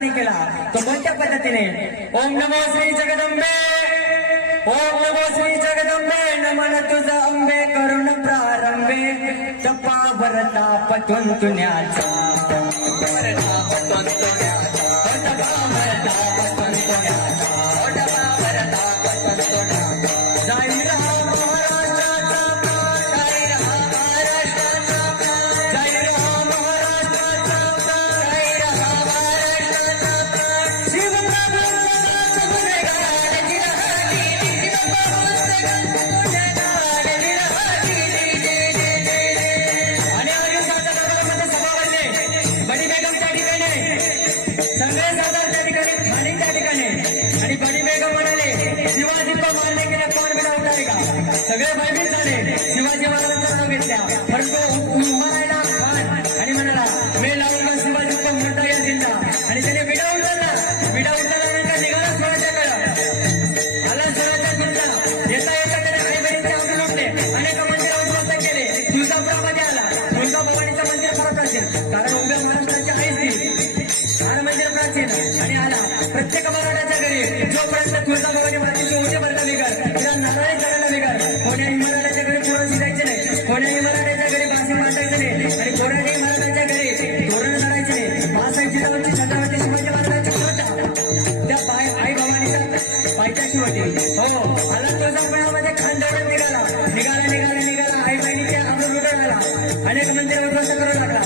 केला तो कोणत्या पद्धतीने ओम नमो श्री जगदंबे, ओम नमो श्री जगदंबे, नमन तुझ अंबे करुण प्रारंभे, तपा भरता पतून तुण्याचा सगळे भयभीत झाले. शिवाजी महाराजांचं नाव घेतल्या परंतु उमरायला खान आणि म्हणाला मी लावून शिवाजी तो मृता या जिल्हा आणि त्याने विडा उचलल्यानंतर निघाला स्वराज्याकडे आला स्वराज्यात गुंतला. येता येता त्याने आई बहिणीचे अंग लुटले, अनेक मंदिर उद्ध्वस्त केले. तुळजापुरामध्ये आला. तुळजाभवानीचं मंदिर फार प्राचीन, कारण उभ्या महाराष्ट्राची आई ती फार मंदिर प्राचीन आणि आला. प्रत्येक मराठ्याच्या घरी जोपर्यंत तुळजाभवानी मातीची उंची भरता निघाल तिला नारळी चढायला निघाल. कोण्याही मराठ्याच्या घरी पुरण शिजायचे नाही, कोण्याही मराठ्याच्या घरी बासी वाटायचं नाही आणि कोण्याही मराठ्याच्या घरी तोरण करायचे नाही. बासाची जाऊनची छत्रपती शिवाजी महाराजांची होता त्या आई भवानीच्या पायथ्याशी होती. हो आला तुळजापुरामध्ये खानदार निघाला. आई बहिणीच्या अंग लुटायला अनेक मंदिर उद्ध्वस्त करू लागला.